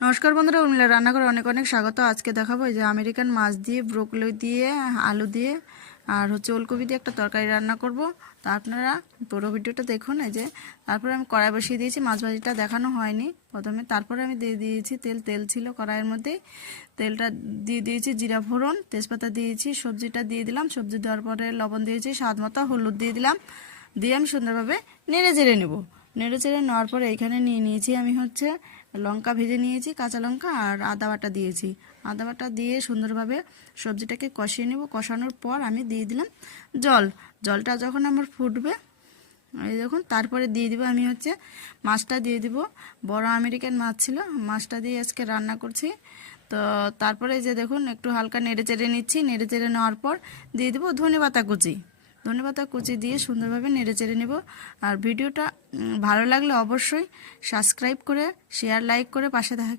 নমস্কার বন্ধুরা, উর্মিলা রান্নাঘরে অনেক অনেক স্বাগত। আজকে দেখাবো এই যে আমেরিকান মাছ দিয়ে, ব্রোকলি দিয়ে, আলু দিয়ে আর ওলকপি দিয়ে একটা তরকারি রান্না করব। তা আপনারা পুরো ভিডিওটা দেখুন। এই যে তারপরে আমি কড়াই বসিয়ে দিয়েছি, মাছ ভাজিটা দেখানো হয়নি প্রথমে। তারপরে আমি দিয়ে দিয়েছি তেল ছিল কড়াইয়ের মধ্যে, তেলটা দিয়ে দিয়েছি, জিরা ফোড়ন, তেজপাতা দিয়েছি, সবজিটা দিয়ে দিলাম। সবজি দেওয়ার পরে লবণ দিয়েছি, স্বাদ মতো হলুদ দিয়ে দিলাম। দিয়ে আমি সুন্দরভাবে নেড়ে চেড়ে নেব। নেড়ে চেড়ে নেওয়ার পরে এইখানে নিয়ে নিয়েছি আমি লঙ্কা ভেজে নিয়েছি, কাঁচা লঙ্কা আর আদা বাটা দিয়েছি। আদা বাটা দিয়ে সুন্দরভাবে সবজিটাকে কষিয়ে নেব। কষানোর পর আমি দিয়ে দিলাম জলটা যখন আমার ফুটবে, এই দেখুন, তারপরে দিয়ে দিব আমি মাছটা দিয়ে দিব। বড় আমেরিকান মাছ ছিল, মাছটা দিয়ে আজকে রান্না করছি। তো তারপরে যে দেখুন একটু হালকা নেড়ে চেড়ে নিচ্ছি। নেড়ে চেড়ে নেওয়ার পর দিয়ে দিব ধনেপাতা কুচি দিয়ে সুন্দরভাবে নেড়ে চেড়ে নেব। আর ভিডিওটা ভালো লাগলে অবশ্যই সাবস্ক্রাইব করে, শেয়ার, লাইক করে পাশে